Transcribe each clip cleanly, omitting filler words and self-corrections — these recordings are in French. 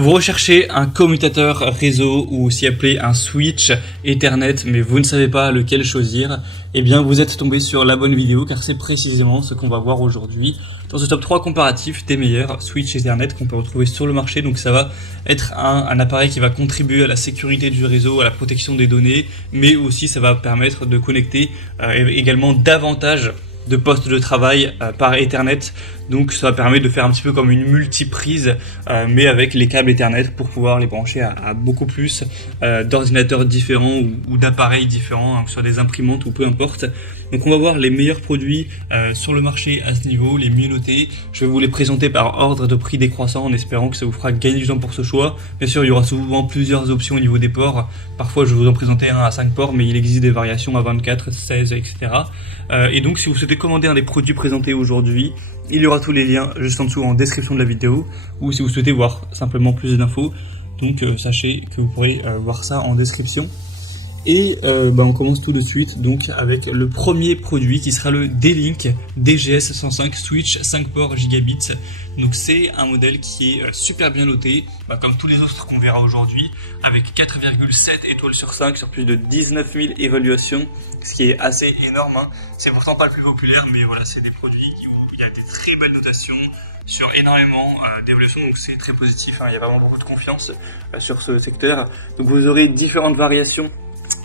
Vous recherchez un commutateur réseau ou aussi appelé un switch Ethernet, mais vous ne savez pas lequel choisir, eh bien vous êtes tombé sur la bonne vidéo car c'est précisément ce qu'on va voir aujourd'hui dans ce top 3 comparatif des meilleurs switch Ethernet qu'on peut retrouver sur le marché. Donc ça va être un appareil qui va contribuer à la sécurité du réseau, à la protection des données, mais aussi ça va permettre de connecter également davantage de postes de travail par Ethernet. Donc ça permet de faire un petit peu comme une multiprise mais avec les câbles Ethernet pour pouvoir les brancher à beaucoup plus d'ordinateurs différents ou d'appareils différents, hein, que ce soit des imprimantes ou peu importe. Donc on va voir les meilleurs produits sur le marché à ce niveau, les mieux notés. Je vais vous les présenter par ordre de prix décroissant en espérant que ça vous fera gagner du temps pour ce choix. Bien sûr, il y aura souvent plusieurs options au niveau des ports. Parfois je vais vous en présenter un à 5 ports, mais il existe des variations à 24, 16, etc. Et donc si vous souhaitez commander un des produits présentés aujourd'hui, il y aura tous les liens juste en dessous en description de la vidéo, ou si vous souhaitez voir simplement plus d'infos, donc sachez que vous pourrez voir ça en description. Et on commence tout de suite donc avec le premier produit qui sera le D-Link DGS105 Switch 5 ports Gigabit. Donc c'est un modèle qui est super bien noté, comme tous les autres qu'on verra aujourd'hui, avec 4,7 étoiles sur 5 sur plus de 19 000 évaluations, ce qui est assez énorme, hein. C'est pourtant pas le plus populaire, mais voilà, c'est des produits où il y a des très belles notations sur énormément d'évaluations, donc c'est très positif, hein. Il y a vraiment beaucoup de confiance sur ce secteur. Donc vous aurez différentes variations.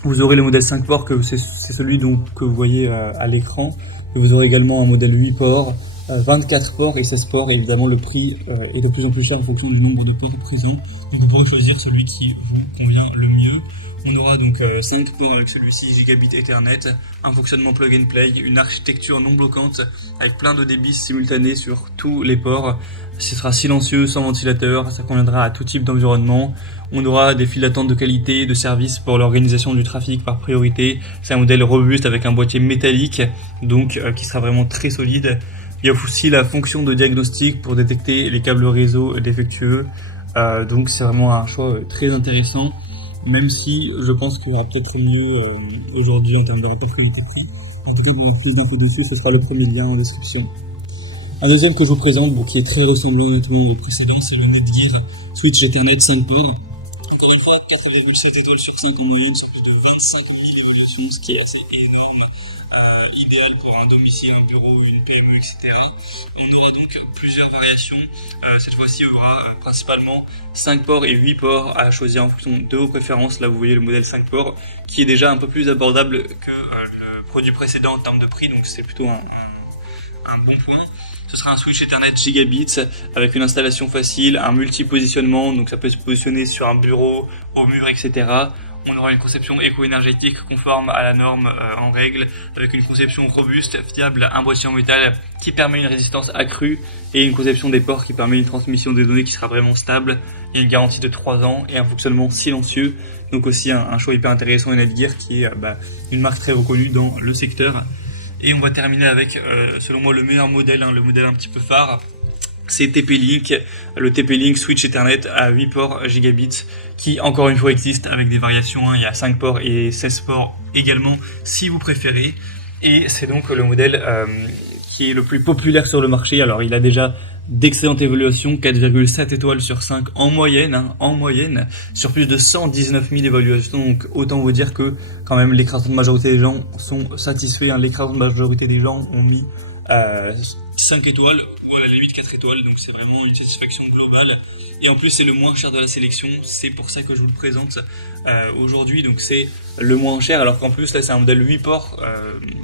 Vous aurez le modèle 5 ports, que c'est celui que vous voyez à l'écran. Vous aurez également un modèle 8 ports, 24 ports et 16 ports. Et évidemment, le prix est de plus en plus cher en fonction du nombre de ports présents. Donc vous pourrez choisir celui qui vous convient le mieux. On aura donc 5 ports avec celui-ci, Gigabit Ethernet, un fonctionnement plug and play, une architecture non bloquante avec plein de débits simultanés sur tous les ports. Ce sera silencieux, sans ventilateur, ça conviendra à tout type d'environnement. On aura des files d'attente de qualité, de service pour l'organisation du trafic par priorité. C'est un modèle robuste avec un boîtier métallique, donc qui sera vraiment très solide. Il y a aussi la fonction de diagnostic pour détecter les câbles réseau défectueux. Donc c'est vraiment un choix très intéressant. Même si je pense qu'il y aura peut-être mieux aujourd'hui en termes de rapport qualité-prix. En tout cas, pour avoir plus d'infos dessus, ce sera le premier lien en description. Un deuxième que je vous présente, qui est très ressemblant honnêtement au précédent, c'est le Netgear Switch Ethernet 5 ports. Encore une fois, 4,7 étoiles sur 5 en moyenne, sur plus de 25 000 évaluations, ce qui est assez énorme. Idéal pour un domicile, un bureau, une PME, etc. On aura donc plusieurs variations. Cette fois-ci, il y aura principalement 5 ports et 8 ports à choisir en fonction de vos préférences. Là, vous voyez le modèle 5 ports qui est déjà un peu plus abordable que le produit précédent en termes de prix, donc c'est plutôt un bon point. Ce sera un switch Ethernet Gigabit avec une installation facile, un multi-positionnement, donc ça peut se positionner sur un bureau, au mur, etc. On aura une conception éco-énergétique conforme à la norme en règle, avec une conception robuste, fiable, un boîtier en métal qui permet une résistance accrue et une conception des ports qui permet une transmission des données qui sera vraiment stable. Il y a une garantie de 3 ans et un fonctionnement silencieux, donc aussi un choix hyper intéressant, Netgear qui est une marque très reconnue dans le secteur. Et on va terminer avec, selon moi, le meilleur modèle, le modèle un petit peu phare. C'est TP-Link, le TP-Link Switch Ethernet à 8 ports Gigabit qui encore une fois existe avec des variations, il y a 5 ports et 16 ports également si vous préférez, et c'est donc le modèle qui est le plus populaire sur le marché. Alors il a déjà d'excellentes évaluations, 4,7 étoiles sur 5 en moyenne, sur plus de 119 000 évaluations, donc autant vous dire que quand même l'écrasante majorité des gens sont satisfaits, l'écrasante majorité des gens ont mis 5 étoiles ou à la limite 4 étoiles, donc c'est vraiment une satisfaction globale. Et en plus c'est le moins cher de la sélection, c'est pour ça que je vous le présente aujourd'hui, donc c'est le moins cher, alors qu'en plus là c'est un modèle 8 ports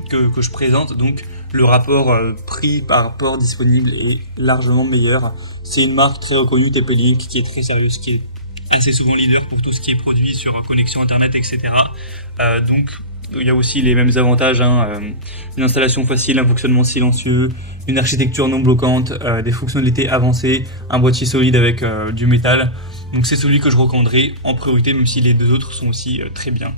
que je présente, donc le rapport prix par port disponible est largement meilleur. C'est une marque très reconnue, TP-Link, qui est très sérieuse, qui est assez souvent leader pour tout ce qui est produit sur connexion internet, etc. Donc il y a aussi les mêmes avantages, une installation facile, un fonctionnement silencieux, une architecture non bloquante, des fonctionnalités avancées, un boîtier solide avec du métal. Donc c'est celui que je recommanderais en priorité, même si les deux autres sont aussi très bien.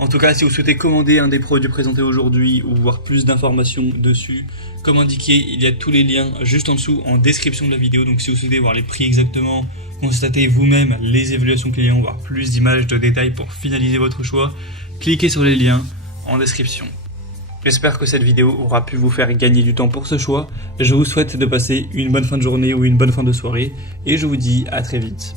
En tout cas, si vous souhaitez commander un des produits présentés aujourd'hui ou voir plus d'informations dessus, comme indiqué, il y a tous les liens juste en dessous en description de la vidéo. Donc si vous souhaitez voir les prix exactement, constater vous-même les évaluations clients, voir plus d'images, de détails pour finaliser votre choix, cliquez sur les liens en description. J'espère que cette vidéo aura pu vous faire gagner du temps pour ce choix. Je vous souhaite de passer une bonne fin de journée ou une bonne fin de soirée et je vous dis à très vite.